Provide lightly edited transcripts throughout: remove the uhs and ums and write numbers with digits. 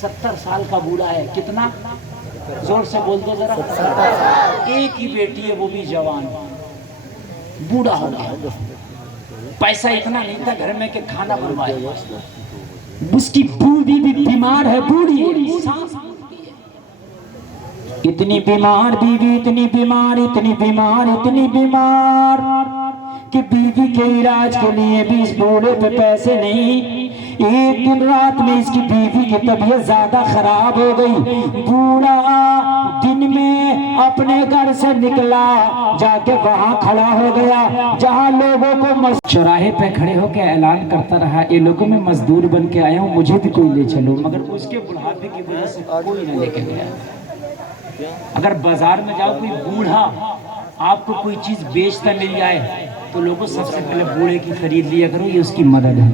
70 سال کا بوڑھا ہے. کتنا؟ زور سے بول دو ذرا. ایک ہی بیٹی ہے وہ بھی جوان, بوڑھا ہو گیا. پیسہ اتنا نہیں تھا گھر میں کہ کھانا بنوائے. اس کی بیوی بھی بیمار ہے, بوڑھی ہے, سانس پھولتی ہے. اتنی بیمار بیوی, اتنی بیمار, اتنی بیمار, اتنی بیمار کہ بیوی کے علاج کے لیے بھی اس بوڑھے پہ پیسے نہیں. ایک دن رات میں اس کی بیوی کی طبیعت زیادہ خراب ہو گئی. بوڑھا دن میں اپنے گھر سے نکلا, جا کے وہاں کھڑا ہو گیا جہاں لوگوں کو چوراہے پہ کھڑے ہو کے اعلان کرتا رہا, یہ لوگوں میں مزدور بن کے آیا ہوں, مجھے بھی کوئی لے چلو. مگر اس کے بڑھاپے کی وجہ سے کوئی نہ لے کے گیا. اگر بازار میں جاؤ, کوئی بوڑھا آپ کو کوئی چیز بیچتا مل جائے تو لوگوں سب سے پہلے بوڑھے کی خرید لیا کرو, یہ اس کی مدد ہے.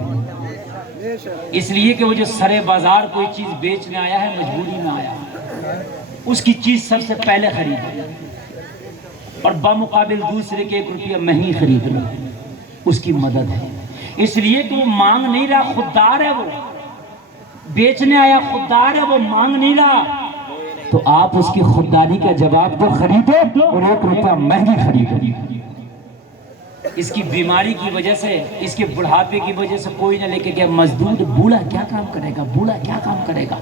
اس لیے کہ وہ جو سرے بازار کوئی چیز بیچنے آیا ہے, مجبوری میں آیا, اس کی چیز سب سے پہلے خرید اور بمقابل دوسرے کے 1 روپیہ مہنگی خرید لو, اس کی مدد ہے. اس لیے کہ وہ مانگ نہیں رہا, خوددار ہے. وہ بیچنے آیا خوددار ہے, وہ مانگ نہیں رہا. تو آپ اس کی خودداری کا جواب دو, خریدو اور 1 روپیہ مہنگی خریدو. اس کی بیماری کی وجہ سے, اس کے بڑھاپے کی وجہ سے کوئی نہ لے کے گیا. مزدور بوڑھا کیا کام کرے گا, بوڑھا کیا کام کرے گا.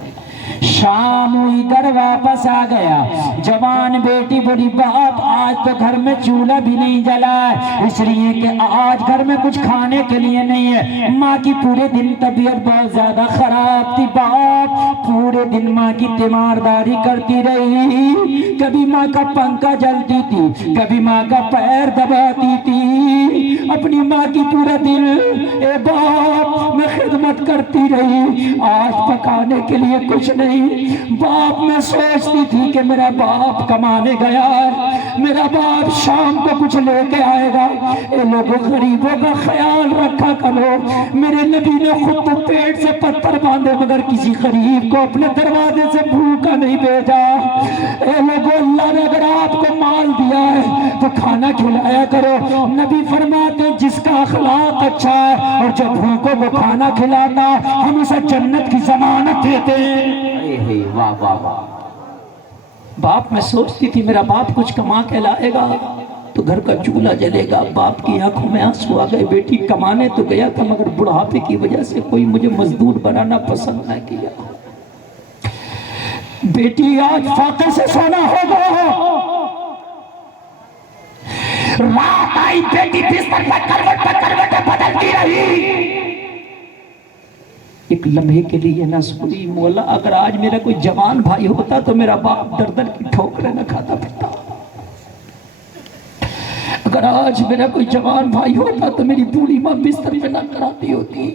شام ہوئی, گھر واپس آ گیا. جوان بیٹی بڑی باپ, آج تو گھر میں چولہا بھی نہیں جلا ہے, اس لیے کہ آج گھر میں کچھ کھانے کے لیے نہیں ہے. ماں کی پورے دن طبیعت بہت زیادہ خراب تھی. باپ پورے دن ماں کی تیمارداری کرتی رہی. کبھی ماں کا پنکھا جلتی تھی, کبھی ماں کا پیر دباتی تھی. اپنی ماں کی پورا دل اے باپ میں خدمت کرتی رہی. آج پکانے کے لیے کچھ نہیں. باپ میں سوچتی تھی کہ میرا باپ کمانے گیا ہے, میرا باپ شام کو کچھ لے کے آئے گا. اے لوگوں, غریبوں کا خیال رکھا کرو. میرے نبی نے خود تو پیٹ سے پتھر باندھے مگر کسی غریب کو اپنے دروازے سے بھوکا نہیں بھیجا. اے لوگوں, اللہ نے اگر آپ کو مال دیا ہے تو کھانا کھلایا کرو. نبی فرماتے جس کا اخلاق اچھا ہے اور جب بھوکوں کو کھانا کھلاتا, ہم اسے جنت کی ضمانت دیتے ہیں. واہ واہ واہ. باپ میں سوچتی تھی میرا باپ کچھ کما کے لائے گا تو گھر کا چولہا جلے گا. باپ کی آنکھوں میں آنسو آ گئے. بیٹی کمانے تو گیا تھا مگر بڑھاپے کی وجہ سے کوئی مجھے مزدور بنانا پسند نہ کیا. بیٹی آج فاقے سے سونا ہوگا. رات آئی, بیٹی بستر پر کروٹ بدلتی رہی. ایک لمحے کے لیے نہ سنی, مولا اگر آج میرا کوئی جوان بھائی ہوتا تو میرا باپ در در کی ٹھوکریں نہ کھاتا پھرتا. اگر آج میرا کوئی جوان بھائی ہوتا تو میری بوڑھی ماں بستر پہ نہ کراتی ہوتی.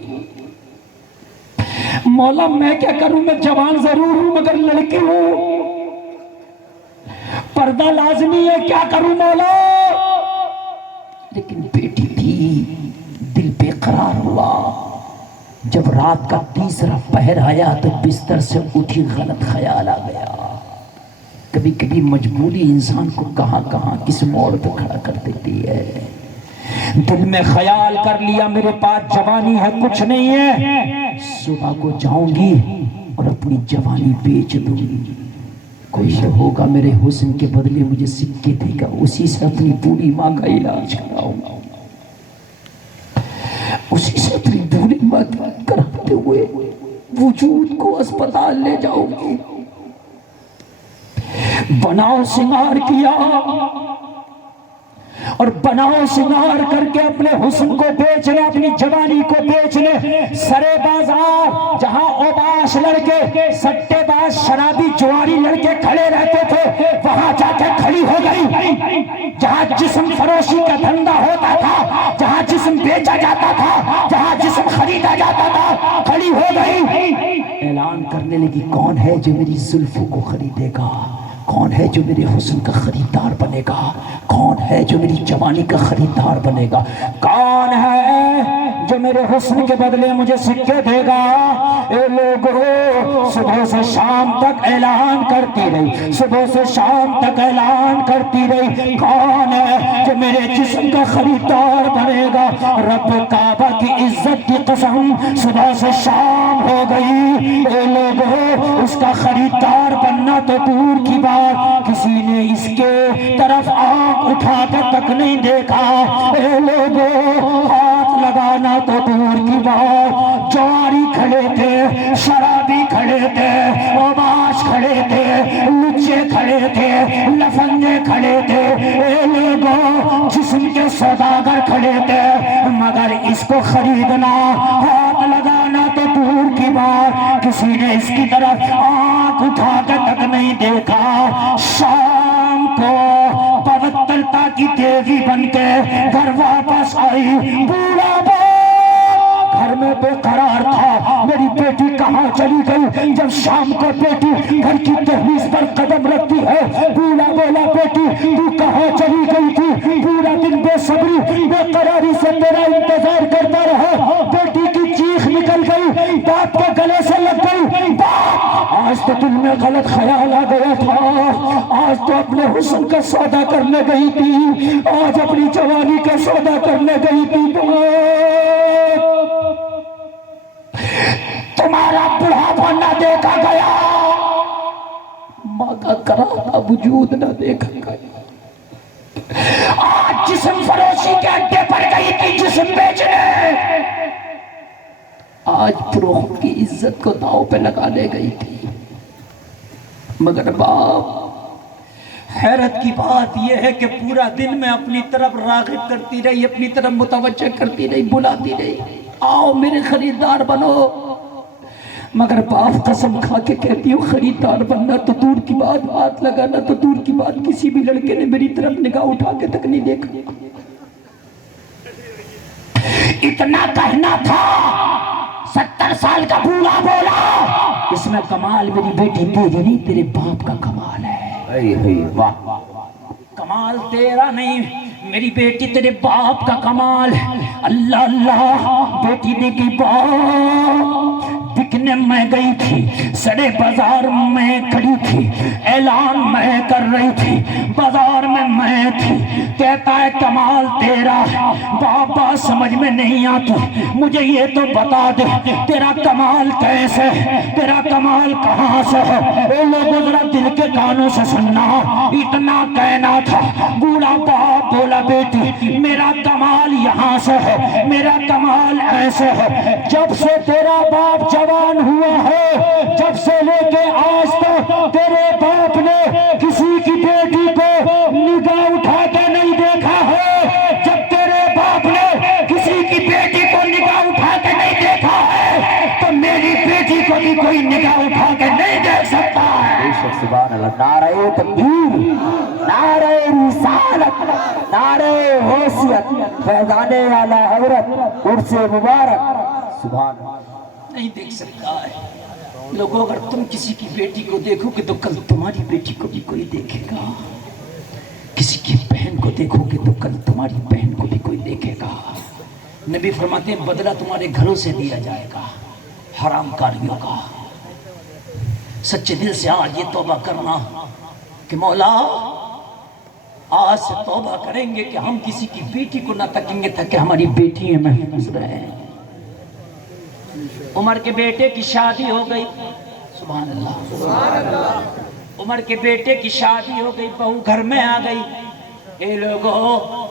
مولا میں کیا کروں, میں جوان ضرور ہوں مگر لڑکی ہوں, پردہ لازمی ہے, کیا کروں مولا. لیکن بیٹی تھی, دل بے قرار ہوا. جب رات کا تیسرا پہر آیا تو بستر سے اٹھی, غلط خیال آ گیا. کبھی کبھی مجبوری انسان کو کہاں کہاں کس موڑ پہ کھڑا کر دیتی ہے. دل میں خیال کر لیا میرے پاس جوانی ہے, کچھ نہیں ہے, صبح کو جاؤں گی اور اپنی جوانی بیچ دوں گی. کوئی تو ہوگا میرے حسن کے بدلے مجھے سکے دے گا, اسی سے اپنی بوڑھی ماں کا علاج کراؤں گا. اسی سے اپنی بوڑھی ماں کراتے ہوئے وجود کو اسپتال لے جاؤں گی. بناؤ سنگار کیا اور بناؤ سنگار کر کے اپنے حسن کو بیچ لے, اپنی جوانی کو بیچ لے. سرے بازار جہاں اوباش لڑکے, سٹے باز, شرابی, جواری لڑکے کھڑے رہتے تھے, وہاں جا کے کھڑی ہو گئی. جہاں جسم فروشی کا دھندا ہوتا تھا, جہاں جسم بیچا جاتا تھا, جہاں جسم خریدا جاتا تھا, کھڑی ہو گئی. اعلان کرنے لگی, کون ہے جو میری زلفوں کو خریدے گا, کون ہے جو میرے حسن کا خریدار بنے گا, کون ہے جو میری جوانی کا خریدار بنے گا, کون ہے جو میرے حسن کے بدلے مجھے سکے دے گا. اے لوگوں صبح سے شام تک اعلان کرتی رہی, صبح سے شام تک اعلان کرتی رہی, کون ہے جو میرے جسم کا خریدار بنے گا؟ رب کعبہ کی عزت کی قسم صبح سے شام ہو گئی. اے لوگوں اس کا خریدار بننا تو دور کی بات, کسی نے اس کے طرف آنکھ اٹھا کے تک نہیں دیکھا. اے لوگوں ہاتھ لگانا تو دور کی بات, جواری کھڑے تھے, شرابی کھڑے تھے, اوباش کھڑے تھے, لچے کھڑے تھے, لفنگے کھڑے تھے, اے لوگوں جسم کے سوداگر کھڑے تھے, مگر اس کو خریدنا, ہاتھ لگانا تو دور کی بات, کسی نے اس کی طرف آنکھ اٹھا کے تک نہیں دیکھا. شام کو پوترتا کی دیوی بن کے گھر واپس آئی. بوڑھا باپ گھر میں بے قرار تھا, میری بیٹی کہاں چلی گئی؟ جب شام کو بیٹی گھر کی دہلیز پر قدم رکھتی ہے, بوڑھا بولا بیٹی تو کہاں چلی گئی تھی؟ پورا دن بے صبری بے قراری سے تیرا انتظار کرتا رہا. بیٹی کی چیخ نکل گئی, باپ کے گلے سے لگ گئی. باپ آج تو دل میں غلط خیال آ گیا تھا, آج تو اپنے حسن کا سودا کرنے گئی تھی, آج اپنی جوانی کا سودا کرنے گئی تھی. تمہارا بڑھاپا نہ دیکھا گیا, ماں کا کرانا وجود نہ دیکھا گیا. آج جسم فروشی کے اڈے پر گئی تھی جسم بیچنے, آج فروخت کی عزت کو داؤ پہ لگانے گئی تھی. مگر باپ حیرت کی بات یہ ہے کہ پورا دن میں اپنی طرف راغب کرتی رہی, اپنی طرف متوجہ کرتی رہی, بلاتی رہی, آؤ میرے خریدار بنو. مگر باپ قسم کھا کے کہتی ہوں خریدار بننا تو دور کی بات, ہاتھ لگانا تو دور کی بات, کسی بھی لڑکے نے میری طرف نگاہ اٹھا کے تک نہیں دیکھا. اتنا کہنا تھا, 70 سال کا بوڑھا بولا, اس میں کمال میری بیٹی تیری نہیں تیرے باپ کا کمال ہے. واہ, کمال تیرا نہیں میری بیٹی تیرے باپ کا کمال. اللہ اللہ, بیٹی نے کی باپ بکنے میں گئی تھی, سڑے بازار میں کھڑی تھی, اعلان میں کر رہی تھی, بازار میں تھی, کہتا ہے کمال تیرا. بابا سمجھ میں نہیں آتا, مجھے یہ تو بتا دے تیرا کمال کیسے, تیرا کمال کہاں سے ہے؟ اے لوگوں ذرا دل کے کانوں سے سننا, اتنا کہنا تھا. بوڑھا باپ بولا بیٹی میرا کمال یہاں سے ہے, میرا کمال ایسے ہے. جب سے تیرا باپ جوان ہوا ہے, جب سے لے کے آج تک تیرے باپ نے کسی کی بیٹی کو نگاہ اٹھا کے نہیں دیکھا ہے. جب تیرے باپ نے کسی کی بیٹی کو نگاہ اٹھا کے نہیں دیکھا ہے تو میری بیٹی کو بھی کوئی نگاہ اٹھا کے نہیں دیکھ سکتا ہے. سبحان اللہ. نعرہ تکبیر, نعرہ رسالت, نعرہ حیثیت, فیضان اعلی حضرت عرس مبارک. سبحان اللہ. نہیں دیکھ سکتا ہے. لوگوں اگر تم کسی کی بیٹی کو دیکھو گے تو کل تمہاری بیٹی کو بھی کوئی دیکھے گا, کسی کی بہن کو دیکھو گے تو کل تمہاری بہن کو بھی کوئی دیکھے گا. نبی فرماتے ہیں بدلہ تمہارے گھروں سے دیا جائے گا حرام کاریوں کا. سچے دل سے آج یہ توبہ کرنا کہ مولا آج سے توبہ کریں گے کہ ہم کسی کی بیٹی کو نہ تکیں گے تاکہ ہماری بیٹیاں محفوظ رہیں. عمر کے بیٹے کی شادی ہو گئی, سبحان اللہ, عمر کے بیٹے کی شادی ہو گئی, بہو گھر میں آ گئی. اے لوگوں